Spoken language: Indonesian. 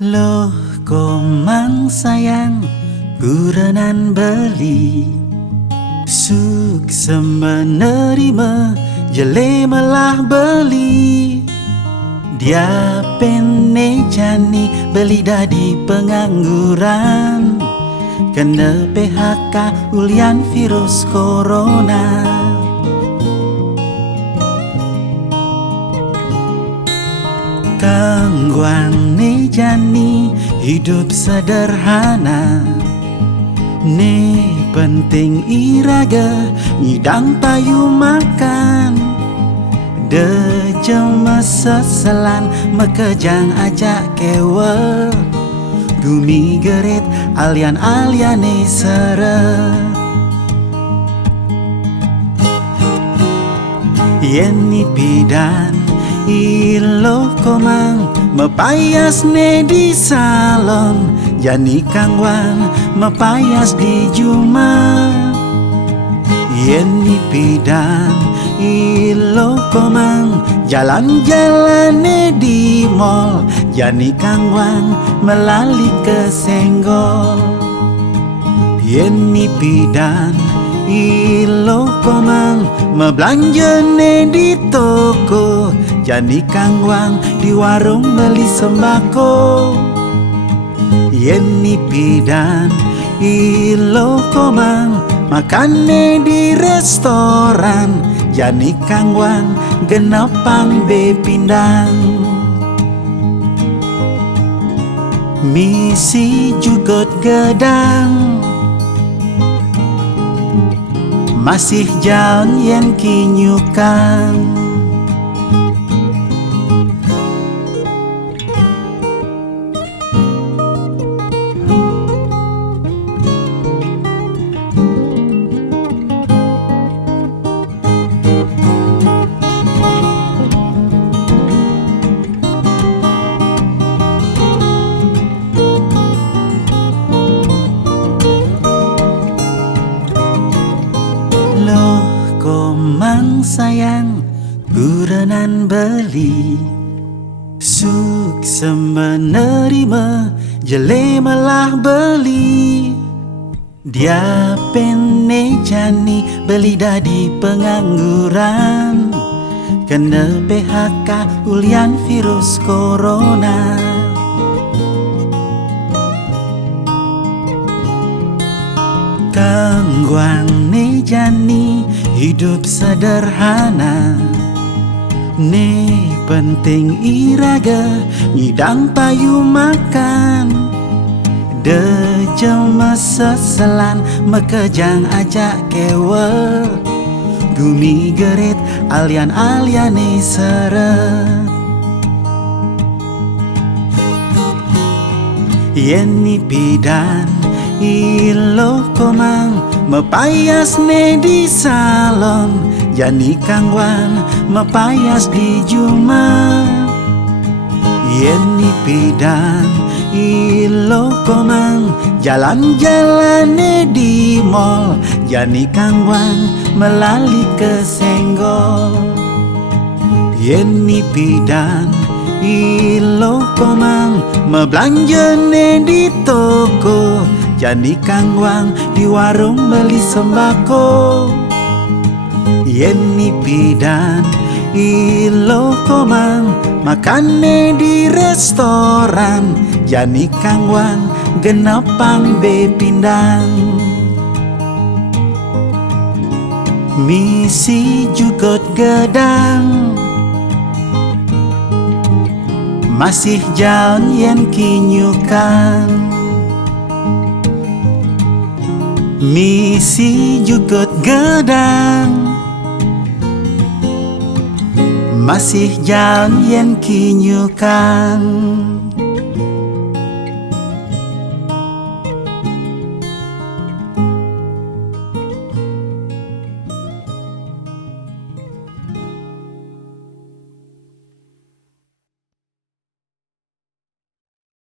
Loh komang sayang gurenan beli sukses menerima jele melah beli. Dia pene jani beli dadi pengangguran kena PHK ulian virus corona. Kangguan ne jani hidup sederhana, ne penting iraga ngidang payu makan. Dejema seselan mekejang ajak kewel, gumi gerit alian-aliane sere. Yeni bidan ilo komang mepayas ne di salon, jani kangwan mepayas di juma. Yeni bidan ilo komang jalan-jalan ne di mall, jani kangwan melali ke senggol. Yeni bidan ilo komang mebelanja ne di toko, jani kangwang di warung beli sembako. Yeni bidan ilo komang makan ne di restoran, jani kangwang genapang bepindang. Misi jugot gedang masih jalan yang kinyukan. Loh komang sayang gurenan beli sukses menerima jele melah beli. Dia pene jani beli dadi pengangguran kena PHK ulian virus corona. Kangguan ne jani hidup sederhana, ne penting iraga ngidang payu makan. Dejema seselan mekejang ajak kewel, gumi gerit alian-aliane seret. Yeni bidan ilo komang mepayas ne di salon, jani kangwan mepayas di juma. Yeni bidan ilo komang jalan-jalan ne di mall, jani kangwan melali ke senggol. Yeni bidan ilo komang mebelanja ne di toko, jani kangwang di warung beli sembako. Yeni bidan ilo komang makan ne di restoran, jani kangwang genapang bepindang. Misi jugot gedang masih jalan yang kinyukan. Misi jugot gedang masih jalan yang kinyukan.